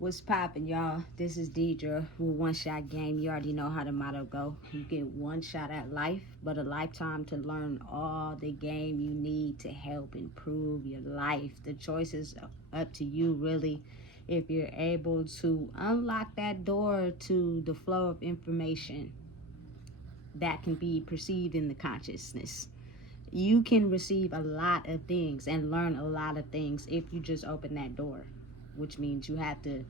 What's poppin', y'all? This is Deidre with One Shot Game. You already know how the motto go. You get one shot at life, but a lifetime to learn all the game you need to help improve your life. The choice is up to you, really. If you're able to unlock that door to the flow of information that can be perceived in the consciousness, you can receive a lot of things and learn a lot of things if you just open that door, which means you have to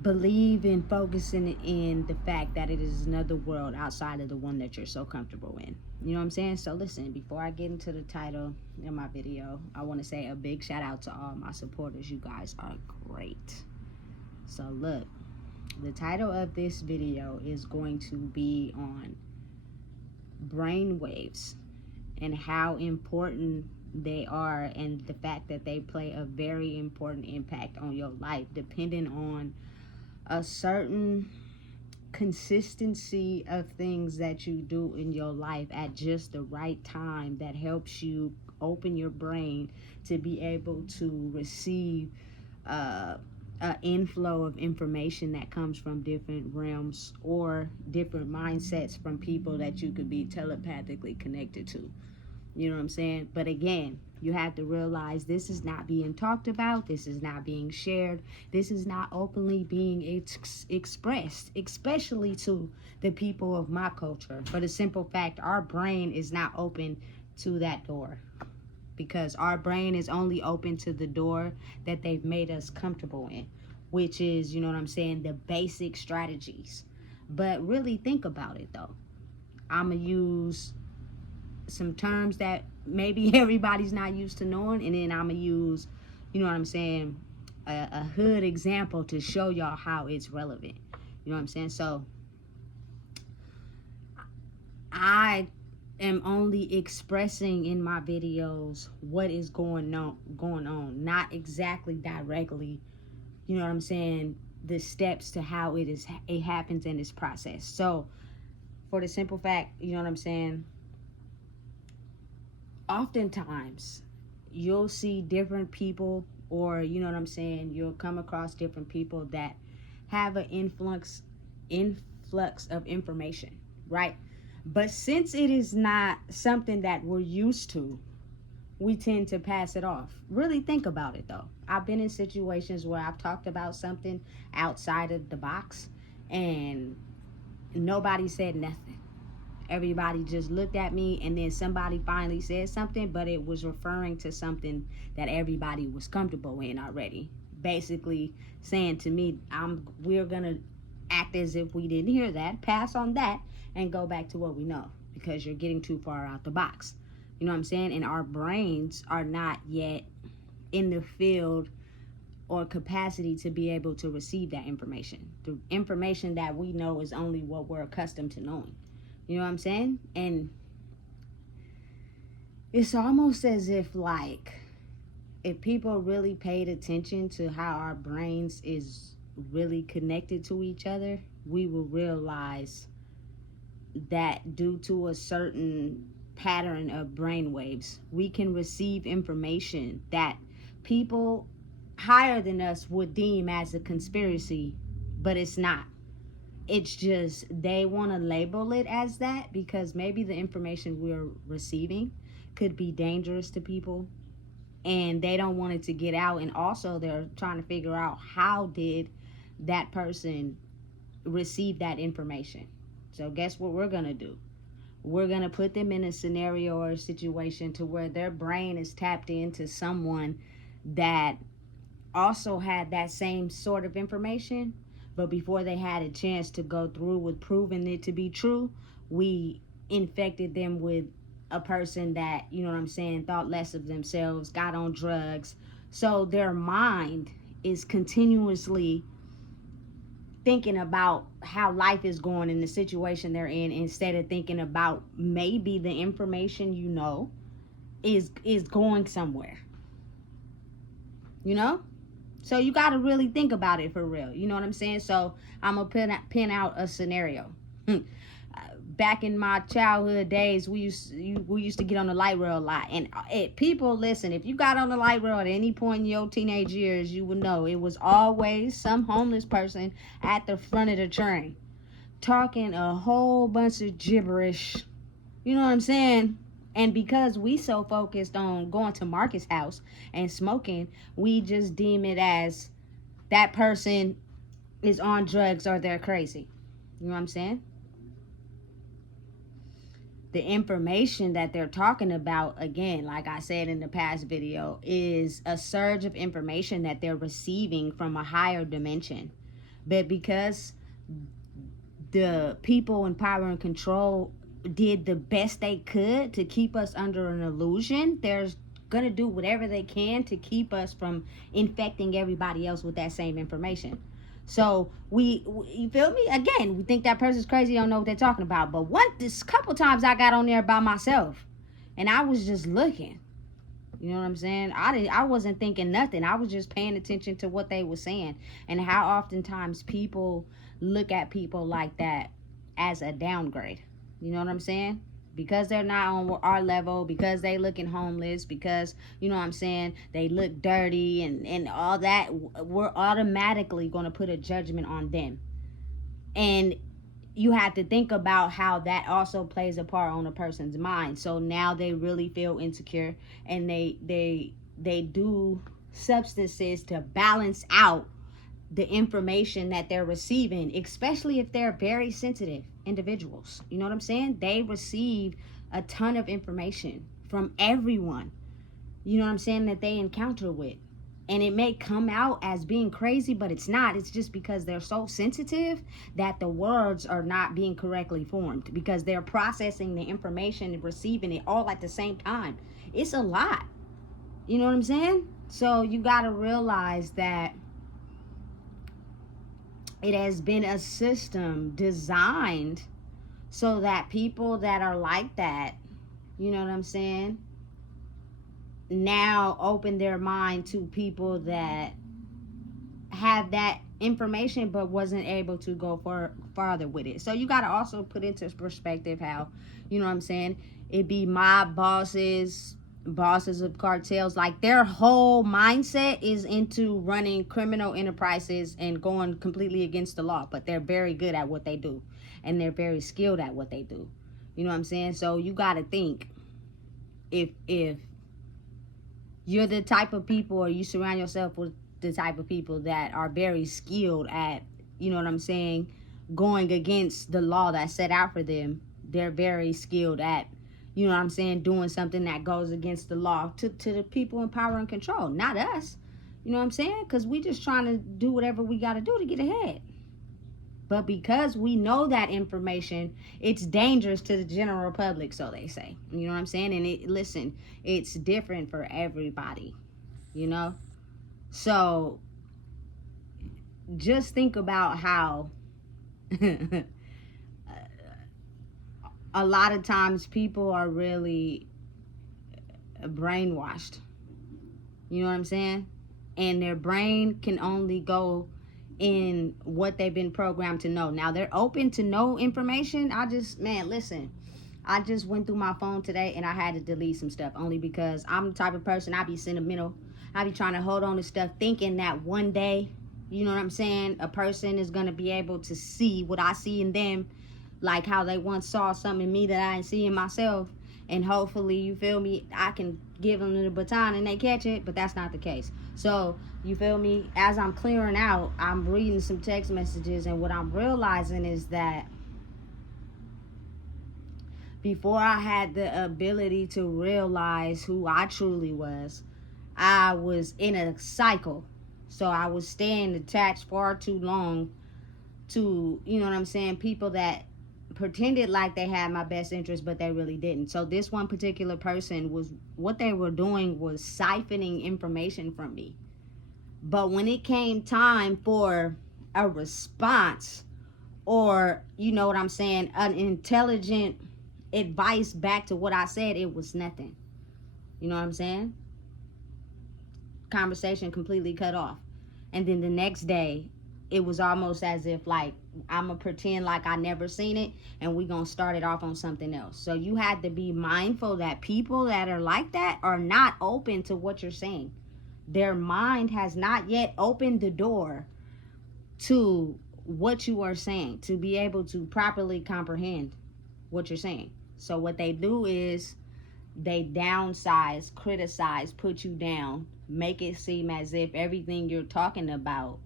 believe in focusing in the fact that it is another world outside of the one that you're so comfortable in. You know what I'm saying? So listen, before I get into the title of my video, I want to say a big shout out to all my supporters. You guys are great. So look, the title of this video is going to be on brain waves and how important they are, and the fact that they play a very important impact on your life, depending on a certain consistency of things that you do in your life at just the right time that helps you open your brain to be able to receive an inflow of information that comes from different realms or different mindsets from people that you could be telepathically connected to. You know what I'm saying? But again, you have to realize this is not being talked about. This is not being shared. This is not openly being expressed, especially to the people of my culture. For the simple fact, our brain is not open to that door, because our brain is only open to the door that they've made us comfortable in, which is, you know what I'm saying, the basic strategies. But really think about it, though. I'm going to use some terms that maybe everybody's not used to knowing, and then I'm gonna use, you know what I'm saying, a hood example to show y'all how it's relevant. You know what I'm saying? So I am only expressing in my videos what is going on, not exactly directly, you know what I'm saying, the steps to how it happens in this process. So for the simple fact, you know what I'm saying, oftentimes you'll see different people, or you know what I'm saying, you'll come across different people that have an influx of information, right? But since it is not something that we're used to, we tend to pass it off. Really think about it, though. I've been in situations where I've talked about something outside of the box and nobody said nothing. Everybody just looked at me, and then somebody finally said something, but it was referring to something that everybody was comfortable in already. Basically saying to me, we're gonna act as if we didn't hear that, pass on that, and go back to what we know, because you're getting too far out the box. You know what I'm saying? And our brains are not yet in the field or capacity to be able to receive that information. The information that we know is only what we're accustomed to knowing. You know what I'm saying? And it's almost as if, like, if people really paid attention to how our brains is really connected to each other, we will realize that due to a certain pattern of brain waves, we can receive information that people higher than us would deem as a conspiracy, but it's not. It's just they want to label it as that because maybe the information we're receiving could be dangerous to people, and they don't want it to get out. And also they're trying to figure out, how did that person receive that information? So guess what we're going to do? We're going to put them in a scenario or a situation to where their brain is tapped into someone that also had that same sort of information, but before they had a chance to go through with proving it to be true, we infected them with a person that, you know what I'm saying, thought less of themselves, got on drugs. So their mind is continuously thinking about how life is going in the situation they're in, instead of thinking about maybe the information you know is going somewhere. You know? So you got to really think about it for real. You know what I'm saying? So I'm going to pin out a scenario. back in my childhood days, we used to get on the light rail a lot. And people, listen, if you got on the light rail at any point in your teenage years, you would know it was always some homeless person at the front of the train talking a whole bunch of gibberish. You know what I'm saying? And because we so focused on going to Marcus' house and smoking, we just deem it as that person is on drugs or they're crazy. You know what I'm saying? The information that they're talking about, again, like I said in the past video, is a surge of information that they're receiving from a higher dimension. But because the people in power and control did the best they could to keep us under an illusion, they're gonna do whatever they can to keep us from infecting everybody else with that same information. So you feel me? Again, we think that person's crazy, don't know what they're talking about. But this couple times I got on there by myself, and I was just looking. You know what I'm saying? I wasn't thinking nothing. I was just paying attention to what they were saying, and how oftentimes people look at people like that as a downgrade. You know what I'm saying? Because they're not on our level, because they looking homeless, because, you know what I'm saying, they look dirty and all that, we're automatically going to put a judgment on them. And you have to think about how that also plays a part on a person's mind. So now they really feel insecure, and they do substances to balance out the information that they're receiving, especially if they're very sensitive individuals. You know what I'm saying? They receive a ton of information from everyone, you know what I'm saying, that they encounter with. And it may come out as being crazy, but it's not. It's just because they're so sensitive that the words are not being correctly formed, because they're processing the information and receiving it all at the same time. It's a lot. You know what I'm saying? So you got to realize that it has been a system designed so that people that are like that, you know what I'm saying, now open their mind to people that have that information but wasn't able to go farther with it. So you got to also put into perspective how, you know what I'm saying, it be mob bosses of cartels, like their whole mindset is into running criminal enterprises and going completely against the law, but they're very good at what they do, and they're very skilled at what they do. You know what I'm saying? So you got to think, if you're the type of people, or you surround yourself with the type of people that are very skilled at, you know what I'm saying, going against the law that's set out for them, they're very skilled at, you know what I'm saying, doing something that goes against the law to the people in power and control, not us. You know what I'm saying? Because we just trying to do whatever we got to do to get ahead. But because we know that information, it's dangerous to the general public, so they say. You know what I'm saying? And listen, it's different for everybody, you know? So just think about how a lot of times people are really brainwashed. You know what I'm saying? And their brain can only go in what they've been programmed to know. Now they're open to know information. I just went through my phone today and I had to delete some stuff, only because I'm the type of person, I be sentimental. I be trying to hold on to stuff, thinking that one day, you know what I'm saying, a person is going to be able to see what I see in them, like how they once saw something in me that I didn't see in myself. And hopefully, you feel me, I can give them the baton and they catch it, but that's not the case. So, you feel me, as I'm clearing out, I'm reading some text messages, and what I'm realizing is that before I had the ability to realize who I truly was, I was in a cycle. So I was staying attached far too long to, you know what I'm saying, people that pretended like they had my best interest, but they really didn't. So this one particular person, what they were doing was siphoning information from me. But when it came time for a response, or, you know what I'm saying, an intelligent advice back to what I said, it was nothing. You know what I'm saying? Conversation completely cut off. And then the next day, it was almost as if like, I'm gonna pretend like I never seen it, and we gonna start it off on something else. So you had to be mindful that people that are like that are not open to what you're saying. Their mind has not yet opened the door to what you are saying, to be able to properly comprehend what you're saying. So what they do is they downsize, criticize, put you down, make it seem as if everything you're talking about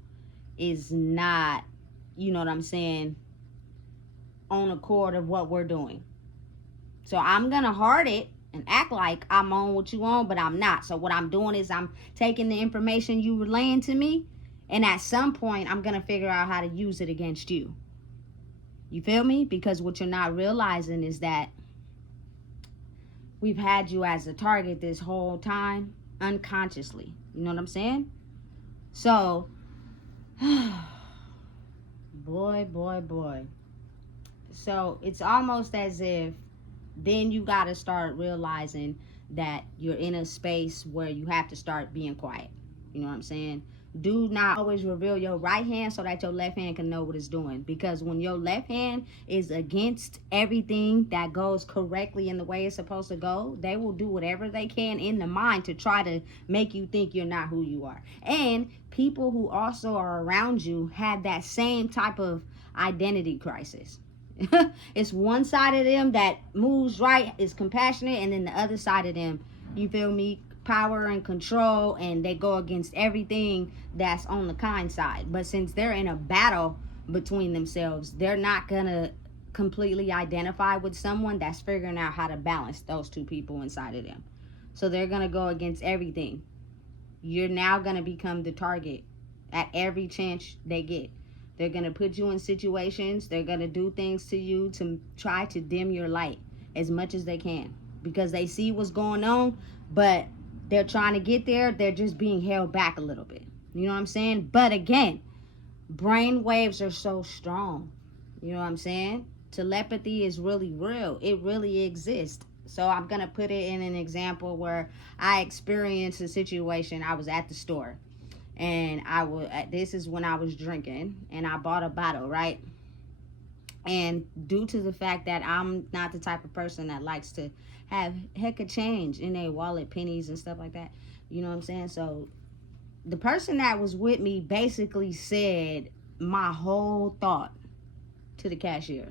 is not, you know what I'm saying, on accord of what we're doing. So I'm gonna heart it and act like I'm on what you on, but I'm not. So what I'm doing is I'm taking the information you relaying to me, and at some point I'm gonna figure out how to use it against you. You feel me? Because what you're not realizing is that we've had you as a target this whole time, unconsciously. You know what I'm saying? So, boy. So it's almost as if then you got to start realizing that you're in a space where you have to start being quiet. You know what I'm saying? Do not always reveal your right hand so that your left hand can know what it's doing. Because when your left hand is against everything that goes correctly in the way it's supposed to go, they will do whatever they can in the mind to try to make you think you're not who you are. And people who also are around you have that same type of identity crisis. It's one side of them that moves right, is compassionate, and then the other side of them, you feel me, power and control, and they go against everything that's on the kind side. But since they're in a battle between themselves, they're not gonna completely identify with someone that's figuring out how to balance those two people inside of them. So they're gonna go against everything. You're now gonna become the target at every chance they get. They're going to put you in situations. They're going to do things to you to try to dim your light as much as they can, because they see what's going on, but they're trying to get there. They're just being held back a little bit. You know what I'm saying? But again, brain waves are so strong. You know what I'm saying? Telepathy is really real. It really exists. So I'm going to put it in an example where I experienced a situation. I was at the store. And this is when I was drinking, and I bought a bottle, right? And due to the fact that I'm not the type of person that likes to have heck of change in their wallet, pennies and stuff like that, you know what I'm saying? So the person that was with me basically said my whole thought to the cashier.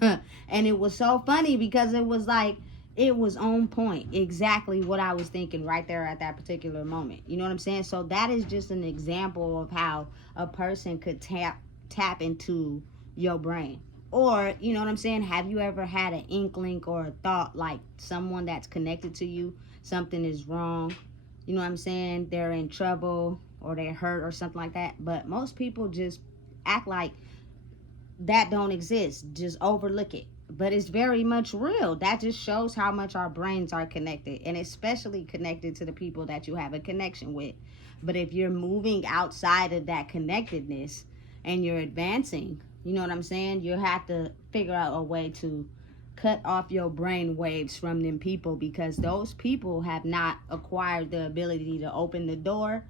And it was so funny because it was like, it was on point, exactly what I was thinking right there at that particular moment. You know what I'm saying? So that is just an example of how a person could tap into your brain. Or, you know what I'm saying? Have you ever had an inkling or a thought like someone that's connected to you, something is wrong, you know what I'm saying? They're in trouble or they're hurt or something like that. But most people just act like that don't exist, just overlook it. But it's very much real. That just shows how much our brains are connected, and especially connected to the people that you have a connection with. But if you're moving outside of that connectedness and you're advancing, you know what I'm saying, you have to figure out a way to cut off your brain waves from them people, because those people have not acquired the ability to open the door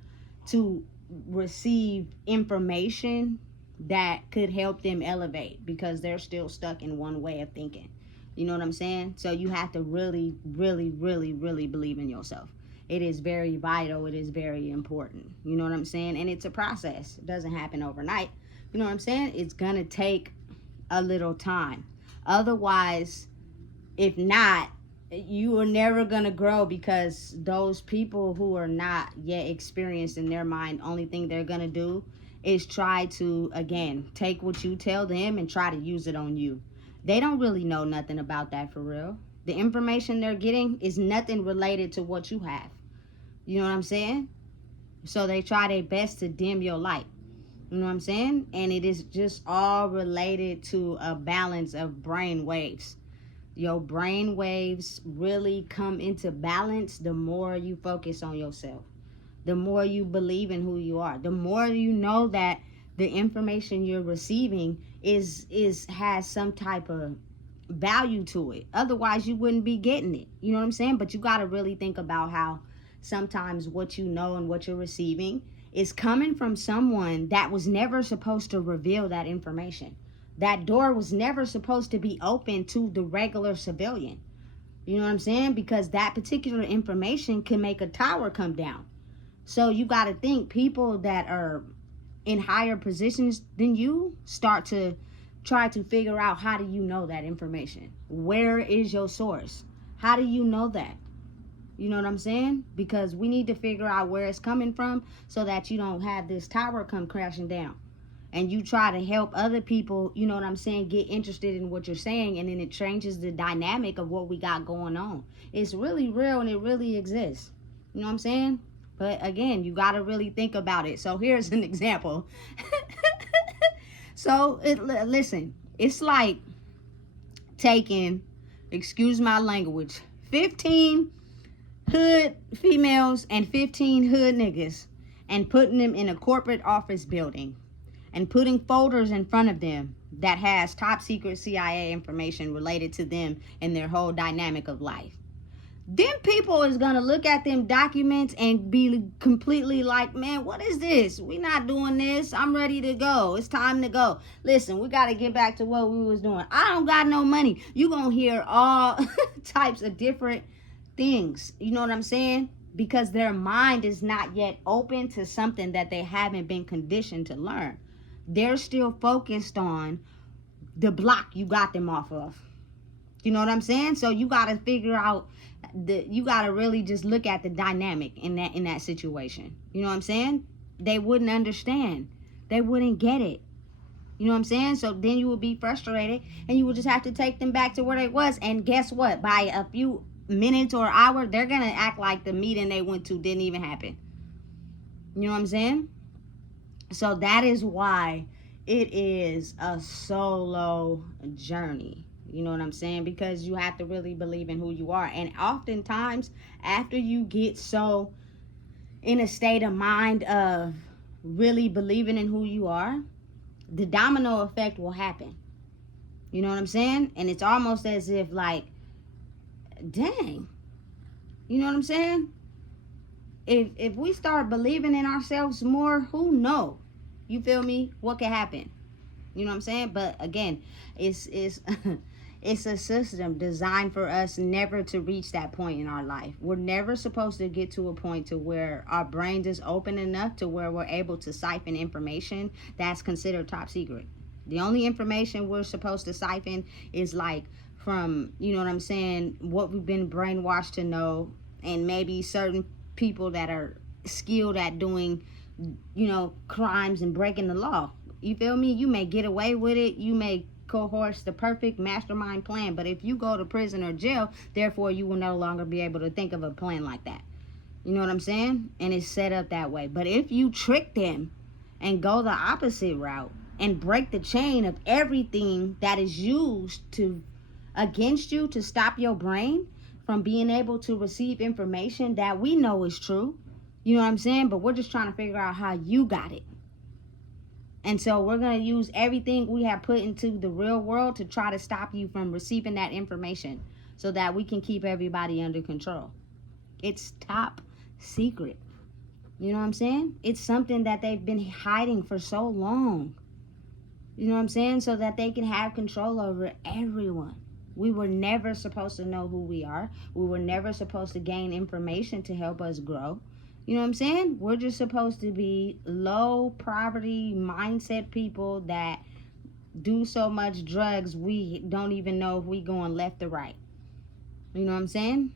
to receive information that could help them elevate, because they're still stuck in one way of thinking. You know what I'm saying? So you have to really believe in yourself. It is very vital. It is very important. You know what I'm saying? And it's a process. It doesn't happen overnight. You know what I'm saying? It's gonna take a little time. Otherwise, if not, you are never gonna grow, because those people who are not yet experienced in their mind, only thing they're gonna do is try to, again, take what you tell them and try to use it on you. They don't really know nothing about that for real. The information they're getting is nothing related to what you have. You know what I'm saying? So they try their best to dim your light. You know what I'm saying? And it is just all related to a balance of brain waves. Your brain waves really come into balance the more you focus on yourself. The more you believe in who you are, the more you know that the information you're receiving has some type of value to it. Otherwise, you wouldn't be getting it. You know what I'm saying? But you got to really think about how sometimes what you know and what you're receiving is coming from someone that was never supposed to reveal that information. That door was never supposed to be open to the regular civilian. You know what I'm saying? Because that particular information can make a tower come down. So you got to think people that are in higher positions than you start to try to figure out, how do you know that information? Where is your source? How do you know that? You know what I'm saying? Because we need to figure out where it's coming from so that you don't have this tower come crashing down. And you try to help other people, you know what I'm saying, get interested in what you're saying, and then it changes the dynamic of what we got going on. It's really real and it really exists. You know what I'm saying? But again, you got to really think about it. So here's an example. So listen, it's like taking, excuse my language, 15 hood females and 15 hood niggas and putting them in a corporate office building and putting folders in front of them that has top secret CIA information related to them and their whole dynamic of life. Them people is gonna look at them documents and be completely like, man, what is this? We not doing this. I'm ready to go. It's time to go. Listen, we gotta get back to what we was doing. I don't got no money. You gonna hear all types of different things. You know what I'm saying? Because their mind is not yet open to something that they haven't been conditioned to learn. They're still focused on the block you got them off of. You know what I'm saying? So you got to figure out you got to really just look at the dynamic in that situation. You know what I'm saying? They wouldn't understand. They wouldn't get it. You know what I'm saying? So then you would be frustrated and you would just have to take them back to where they was. And guess what? By a few minutes or hour, they're going to act like the meeting they went to didn't even happen. You know what I'm saying? So that is why it is a solo journey. You know what I'm saying? Because you have to really believe in who you are. And oftentimes, after you get so in a state of mind of really believing in who you are, the domino effect will happen. You know what I'm saying? And it's almost as if like, dang. You know what I'm saying? If we start believing in ourselves more, who knows? You feel me? What can happen? You know what I'm saying? But again, it's it's a system designed for us never to reach that point in our life. We're never supposed to get to a point to where our brains is open enough to where we're able to siphon information that's considered top secret. The only information we're supposed to siphon is like from, you know what I'm saying, what we've been brainwashed to know, and maybe certain people that are skilled at doing, you know, crimes and breaking the law. You feel me? You may get away with it. You may coerce the perfect mastermind plan. But if you go to prison or jail, therefore you will no longer be able to think of a plan like that. You know what I'm saying? And it's set up that way. But if you trick them and go the opposite route and break the chain of everything that is used to against you to stop your brain from being able to receive information that we know is true, you know what I'm saying? But we're just trying to figure out how you got it. And so we're going to use everything we have put into the real world to try to stop you from receiving that information so that we can keep everybody under control. It's top secret. You know what I'm saying? It's something that they've been hiding for so long. You know what I'm saying? So that they can have control over everyone. We were never supposed to know who we are. We were never supposed to gain information to help us grow. You know what I'm saying? We're just supposed to be low poverty mindset people that do so much drugs we don't even know if we going left or right. You know what I'm saying?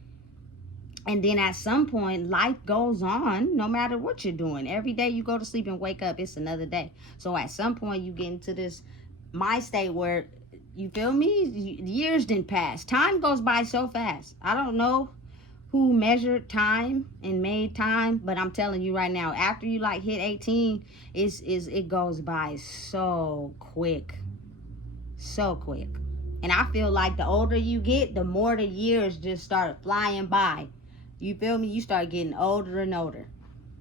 And then at some point, life goes on no matter what you're doing. Every day you go to sleep and wake up, it's another day. So at some point you get into this mind state where, you feel me? Years didn't pass. Time goes by so fast. I don't know who measured time and made time, but I'm telling you right now, after you like hit 18, it goes by so quick. So quick. And I feel like the older you get, the more the years just start flying by. You feel me? You start getting older and older.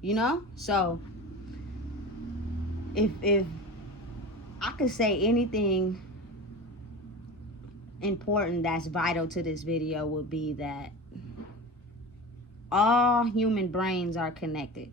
You know? So if I could say anything important that's vital to this video would be that all human brains are connected.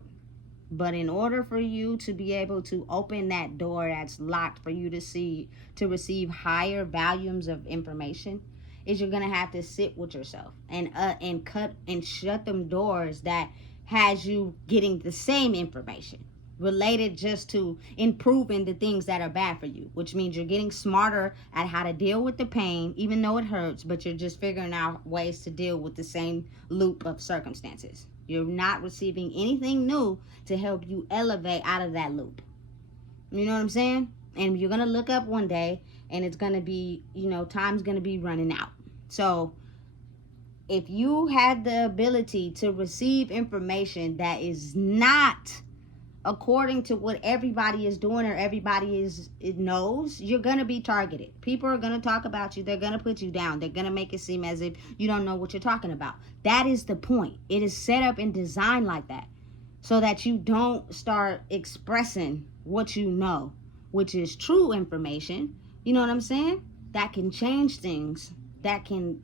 But in order for you to be able to open that door that's locked for you to receive higher volumes of information, is you're gonna have to sit with yourself and cut and shut them doors that has you getting the same information related just to improving the things that are bad for you, which means you're getting smarter at how to deal with the pain, even though it hurts, but you're just figuring out ways to deal with the same loop of circumstances. You're not receiving anything new to help you elevate out of that loop. You know what I'm saying? And you're going to look up one day and it's going to be, time's going to be running out. So if you had the ability to receive information that is not according to what everybody is doing or it knows, you're going to be targeted. People are going to talk about you. They're going to put you down. They're going to make it seem as if you don't know what you're talking about. That is the point. It is set up and designed like that so that you don't start expressing what you know, which is true information. You know what I'm saying? That can change things. That can,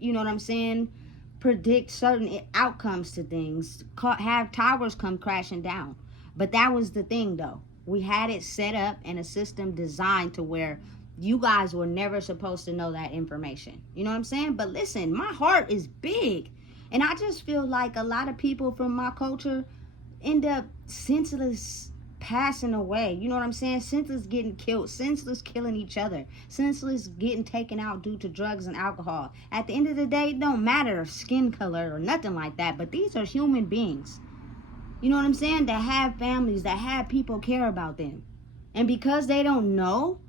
predict certain outcomes to things. Have towers come crashing down. But that was the thing, though. We had it set up in a system designed to where you guys were never supposed to know that information. You know what I'm saying? But listen, my heart is big. And I just feel like a lot of people from my culture end up senseless passing away. You know what I'm saying? Senseless getting killed. Senseless killing each other. Senseless getting taken out due to drugs and alcohol. At the end of the day, it don't matter skin color or nothing like that. But these are human beings. You know what I'm saying? That have families, that have people care about them. And because they don't know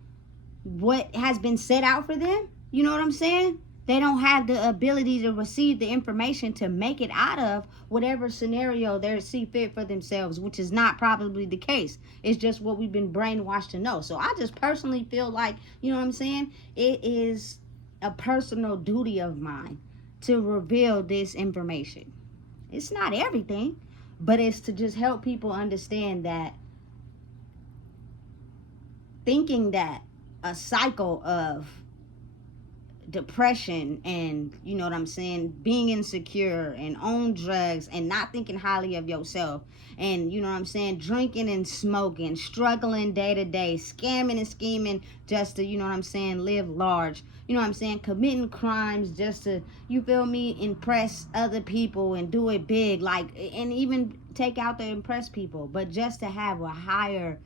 what has been set out for them, you know what I'm saying? They don't have the ability to receive the information to make it out of whatever scenario they see fit for themselves, which is not probably the case. It's just what we've been brainwashed to know. So I just personally feel like, you know what I'm saying? It is a personal duty of mine to reveal this information. It's not everything. But it's to just help people understand that thinking that a cycle of depression and, being insecure and on drugs and not thinking highly of yourself and, drinking and smoking, struggling day to day, scamming and scheming just to, live large, committing crimes just to, impress other people and do it big, and even take out to impress people, but just to have a higher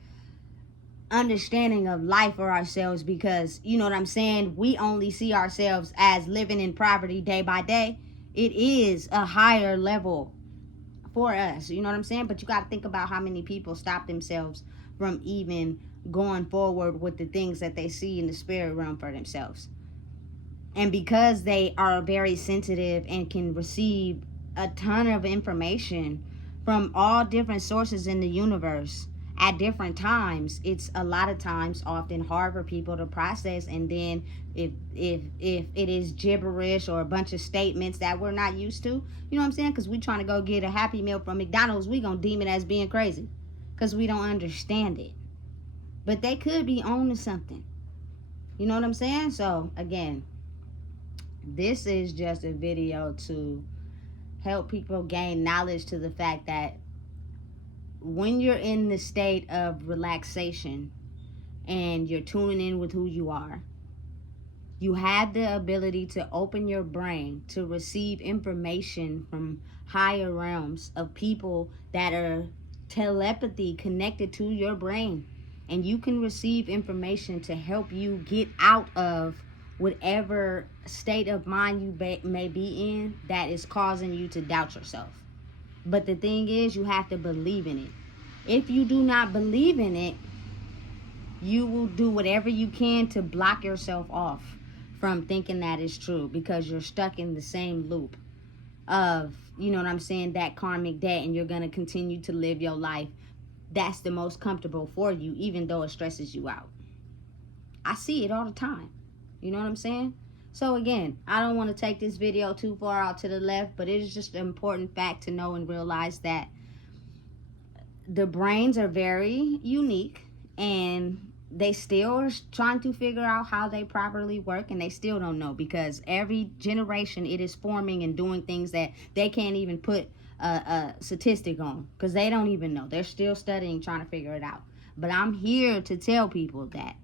understanding of life for ourselves, because we only see ourselves as living in poverty day by day. It is a higher level for us, but you got to think about how many people stop themselves from even going forward with the things that they see in the spirit realm for themselves. And because they are very sensitive and can receive a ton of information from all different sources in the universe at different times, it's a lot of times often hard for people to process. And then if it is gibberish or a bunch of statements that we're not used to, because we trying to go get a Happy Meal from McDonald's, we gonna deem it as being crazy because we don't understand it. But they could be on to something. You know what I'm saying? So again, this is just a video to help people gain knowledge to the fact that when you're in the state of relaxation and you're tuning in with who you are, you have the ability to open your brain to receive information from higher realms of people that are telepathy connected to your brain. And you can receive information to help you get out of whatever state of mind you may be in that is causing you to doubt yourself. But the thing is, you have to believe in it. If you do not believe in it, you will do whatever you can to block yourself off from thinking that is true, because you're stuck in the same loop of, that karmic debt, and you're going to continue to live your life. That's the most comfortable for you, even though it stresses you out. I see it all the time. You know what I'm saying? So again, I don't want to take this video too far out to the left, but it is just an important fact to know and realize that the brains are very unique, and they still are trying to figure out how they properly work, and they still don't know, because every generation it is forming and doing things that they can't even put a statistic on, because they don't even know. They're still studying, trying to figure it out. But I'm here to tell people that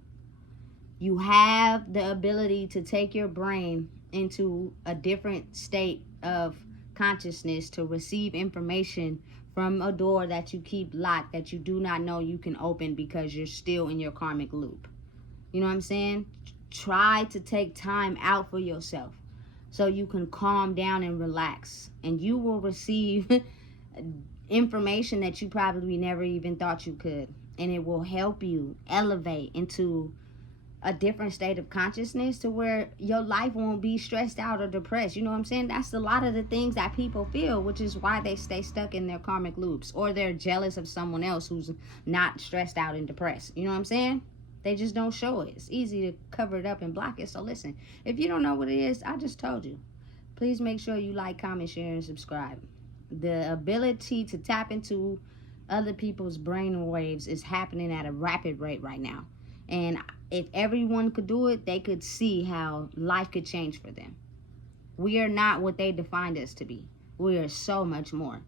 you have the ability to take your brain into a different state of consciousness to receive information from a door that you keep locked, that you do not know you can open because you're still in your karmic loop. You know what I'm saying? Try to take time out for yourself so you can calm down and relax, and you will receive information that you probably never even thought you could, and it will help you elevate into a different state of consciousness to where your life won't be stressed out or depressed. You know what I'm saying? That's a lot of the things that people feel, which is why they stay stuck in their karmic loops, or they're jealous of someone else who's not stressed out and depressed. You know what I'm saying? They just don't show it. It's easy to cover it up and block it. So listen, if you don't know what it is, I just told you. Please make sure you like, comment, share, and subscribe. The ability to tap into other people's brain waves is happening at a rapid rate right now. And if everyone could do it, they could see how life could change for them. We are not what they defined us to be. We are so much more.